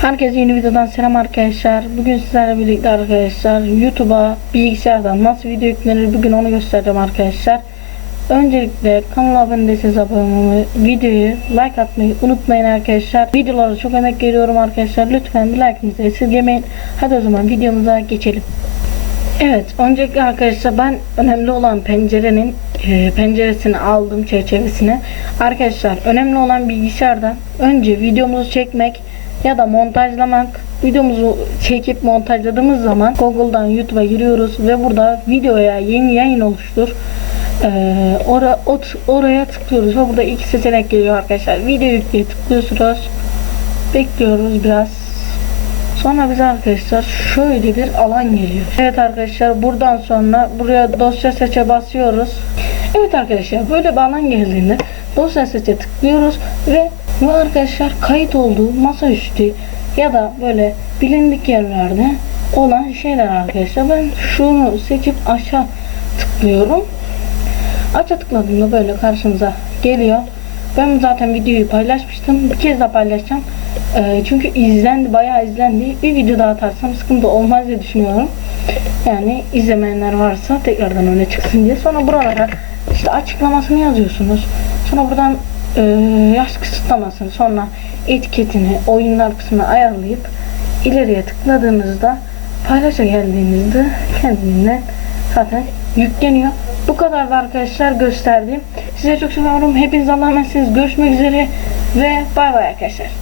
Herkese yeni videodan selam arkadaşlar. Bugün sizlerle birlikte arkadaşlar YouTube'a bilgisayardan nasıl video yüklenir bugün onu göstereceğim arkadaşlar. Öncelikle kanala abone değilseniz abone olmayı, videoyu like atmayı unutmayın arkadaşlar. Videolara çok emek veriyorum arkadaşlar. Lütfen like'ınızı esirgemeyin. Hadi o zaman videomuza geçelim. Evet, öncelikle arkadaşlar ben önemli olan pencerenin e, penceresini aldım çerçevesini. Arkadaşlar önemli olan bilgisayardan önce videomuzu çekmek ya da montajlamak. Videomuzu çekip montajladığımız zaman Google'dan YouTube'a giriyoruz ve burada videoya yeni yayın oluştur. Ee, ora, ot, oraya tıklıyoruz ve burada iki seçenek geliyor arkadaşlar. Video yükleye tıklıyorsunuz. Bekliyoruz biraz. Sonra bize arkadaşlar şöyle bir alan geliyor. Evet arkadaşlar buradan sonra buraya dosya seçe basıyoruz. Evet arkadaşlar böyle bir alan geldiğinde dosya seçe tıklıyoruz ve bu arkadaşlar kayıt olduğu masaüstü ya da böyle bilindik yerlerde olan şeyler arkadaşlar. Ben şunu seçip aşağı tıklıyorum. Aşağı tıkladığımda böyle karşınıza geliyor. Ben zaten videoyu paylaşmıştım. Bir kez daha paylaşacağım. Ee, çünkü izlendi, bayağı izlendi. Bir video daha atarsam sıkıntı olmaz diye düşünüyorum. Yani izlemeyenler varsa tekrardan öne çıksın diye. Sonra buralara işte açıklamasını yazıyorsunuz. Sonra buradan e, yaş kısıtlamasını, sonra etiketini, oyunlar kısmını ayarlayıp ileriye tıkladığınızda paylaşa geldiğinizde kendinden zaten yükleniyor. Bu kadar da arkadaşlar gösterdiğim. Size çok seviyorum. Hepiniz Allah'a emanetsiniz. Görüşmek üzere ve bay bay arkadaşlar.